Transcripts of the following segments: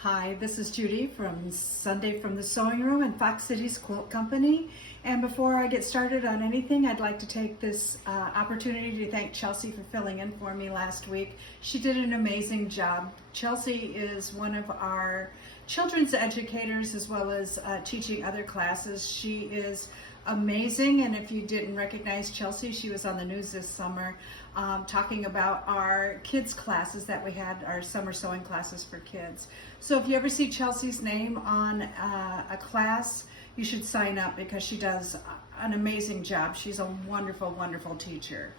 Hi, this is Judy from Sunday from the Sewing Room and Fox Cities Quilt Company. And before I get started on anything, I'd like to take this opportunity to thank Chelsea for filling in for me last week. She did an amazing job. Chelsea is one of our children's educators as well as teaching other classes. She is amazing, and if you didn't recognize Chelsea, she was on the news this summer talking about our kids classes that we had, our summer sewing classes for kids. So if you ever see Chelsea's name on a class, you should sign up because she does an amazing job. She's a wonderful, wonderful teacher.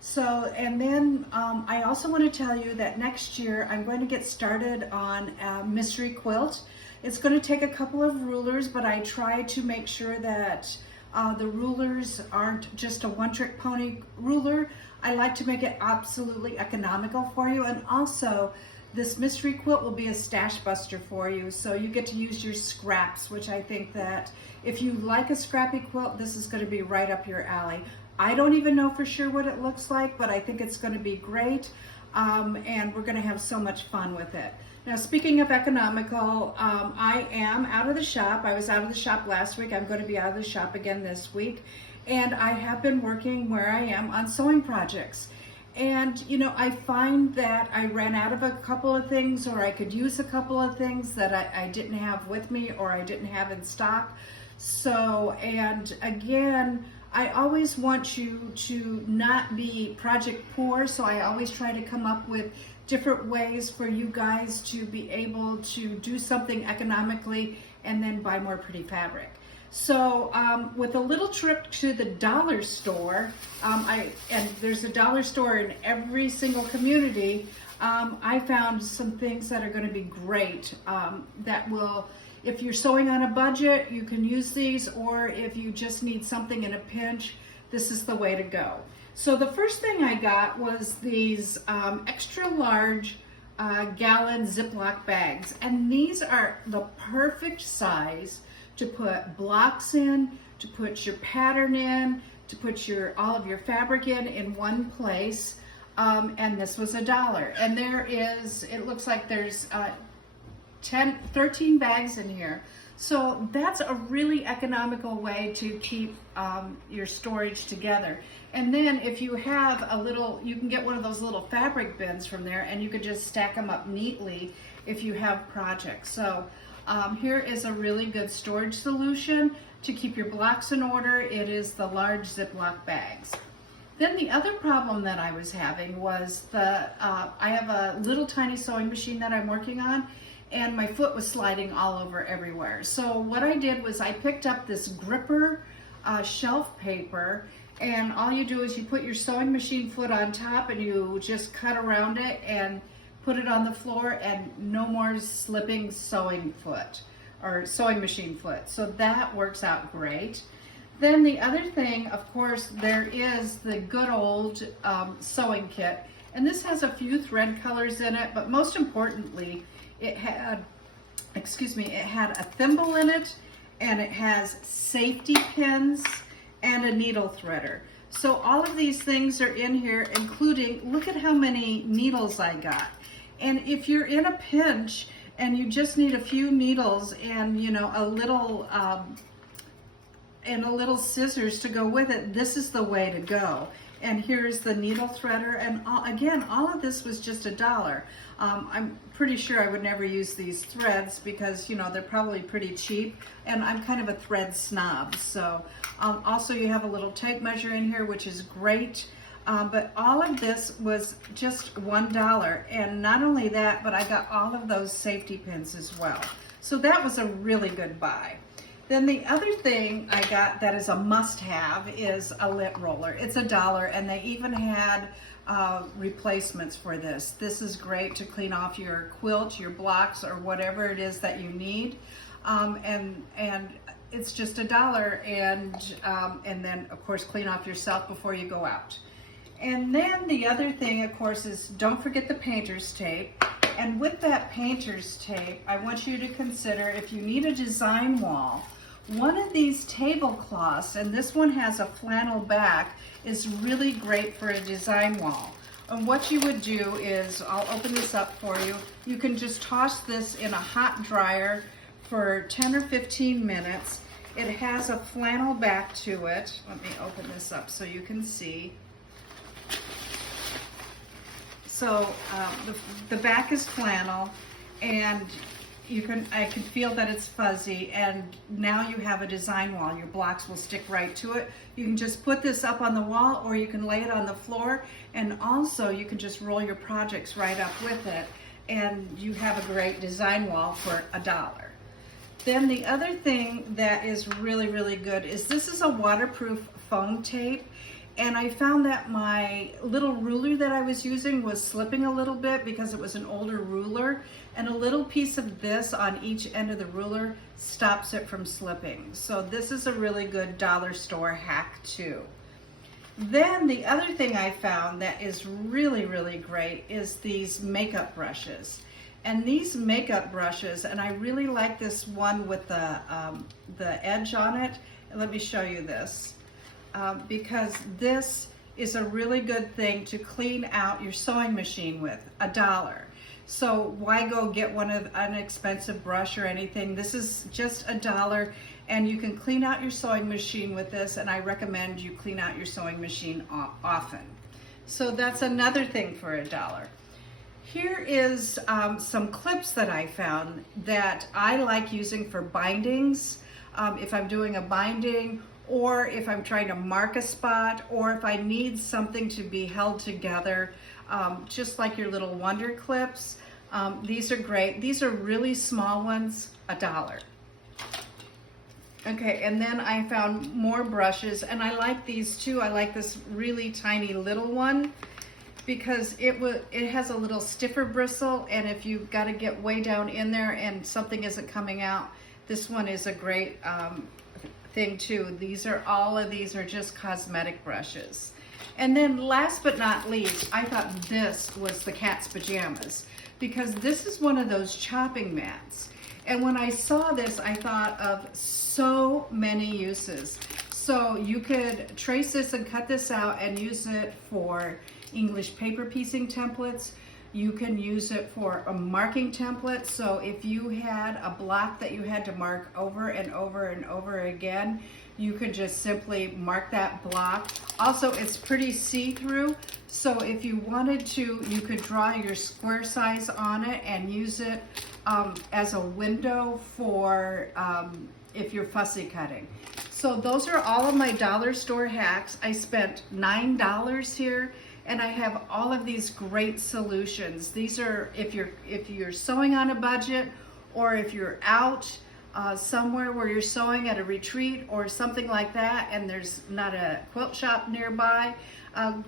So, and then I also want to tell you that next year I'm going to get started on a mystery quilt. It's going to take a couple of rulers, but I try to make sure that the rulers aren't just a one-trick pony ruler. I like to make it absolutely economical for you, and also this mystery quilt will be a stash buster for you, so you get to use your scraps, which I think that if you like a scrappy quilt, this is going to be right up your alley. I don't even know for sure what it looks like, but I think it's going to be great, and we're going to have so much fun with it. Now, speaking of economical, I am out of the shop. I was out of the shop last week. I'm going to be out of the shop again this week. And I have been working where I am on sewing projects. And, you know, I find that I ran out of a couple of things, or I could use a couple of things that I didn't have with me or I didn't have in stock. So, and again, I always want you to not be project poor, so I always try to come up with different ways for you guys to be able to do something economically and then buy more pretty fabric. So with a little trip to the dollar store, and there's a dollar store in every single community, I found some things that are going to be great that will, if you're sewing on a budget, you can use these, or if you just need something in a pinch, this is the way to go. So the first thing I got was these extra large gallon ziplock bags, and these are the perfect size to put blocks in, to put your pattern in, to put all of your fabric in one place, and this was $1. And there is, it looks like there's 13 bags in here. So that's a really economical way to keep your storage together. And then if you have a little, you can get one of those little fabric bins from there, and you could just stack them up neatly if you have projects. So here is a really good storage solution to keep your blocks in order. It is the large Ziploc bags. Then the other problem that I was having was I have a little tiny sewing machine that I'm working on, and my foot was sliding all over everywhere. So what I did was I picked up this gripper shelf paper, and all you do is you put your sewing machine foot on top and you just cut around it and put it on the floor, and no more slipping sewing foot or sewing machine foot. So that works out great. Then the other thing, of course, there is the good old sewing kit, and this has a few thread colors in it, but most importantly, it had a thimble in it, and it has safety pins and a needle threader. So all of these things are in here, including, look at how many needles I got. And if you're in a pinch and you just need a few needles and, you know, a little scissors to go with it, this is the way to go. And here's the needle threader, and again, all of this was just $1. I'm pretty sure I would never use these threads because, you know, they're probably pretty cheap, and I'm kind of a thread snob. So also you have a little tape measure in here, which is great. But all of this was just $1, and not only that, but I got all of those safety pins as well. So that was a really good buy. Then the other thing I got that is a must-have is a lint roller. It's $1, and they even had replacements for this. This is great to clean off your quilt, your blocks, or whatever it is that you need. And it's just $1, and then of course clean off yourself before you go out. And then the other thing, of course, is don't forget the painter's tape. And with that painter's tape, I want you to consider, if you need a design wall, one of these tablecloths, and this one has a flannel back, is really great for a design wall. And what you would do is, I'll open this up for you. You can just toss this in a hot dryer for 10 or 15 minutes. It has a flannel back to it. Let me open this up so you can see. So the back is flannel, and I can feel that it's fuzzy, and now you have a design wall. Your blocks will stick right to it. You can just put this up on the wall, or you can lay it on the floor, and also you can just roll your projects right up with it, and you have a great design wall for $1. Then the other thing that is really, really good is this is a waterproof foam tape. And I found that my little ruler that I was using was slipping a little bit because it was an older ruler, and a little piece of this on each end of the ruler stops it from slipping. So this is a really good dollar store hack too. Then the other thing I found that is really, really great is these makeup brushes. And these makeup brushes, and I really like this one with the edge on it. Let me show you this. Because this is a really good thing to clean out your sewing machine with, $1. So why go get an expensive brush or anything? This is just $1, and you can clean out your sewing machine with this, and I recommend you clean out your sewing machine often. So that's another thing for $1. Here is some clips that I found that I like using for bindings. If I'm doing a binding, or if I'm trying to mark a spot, or if I need something to be held together, just like your little Wonder Clips. These are great. These are really small ones, $1. Okay, and then I found more brushes, and I like these too. I like this really tiny little one because it has a little stiffer bristle, and if you've got to get way down in there and something isn't coming out, this one is a great thing too. All of these are just cosmetic brushes. And then last but not least, I thought this was the cat's pajamas, because this is one of those chopping mats. And when I saw this, I thought of so many uses. So you could trace this and cut this out and use it for English paper piecing templates. You can use it for a marking template. So if you had a block that you had to mark over and over and over again, you could just simply mark that block. Also, it's pretty see-through. So if you wanted to, you could draw your square size on it and use it as a window for if you're fussy cutting. So those are all of my dollar store hacks. I spent $9 here, and I have all of these great solutions. These are if you're sewing on a budget, or if you're out somewhere where you're sewing at a retreat or something like that, and there's not a quilt shop nearby,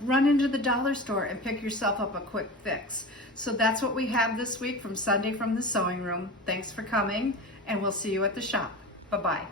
run into the dollar store and pick yourself up a quick fix. So that's what we have this week from Sunday from the Sewing Room. Thanks for coming, and we'll see you at the shop. Bye-bye.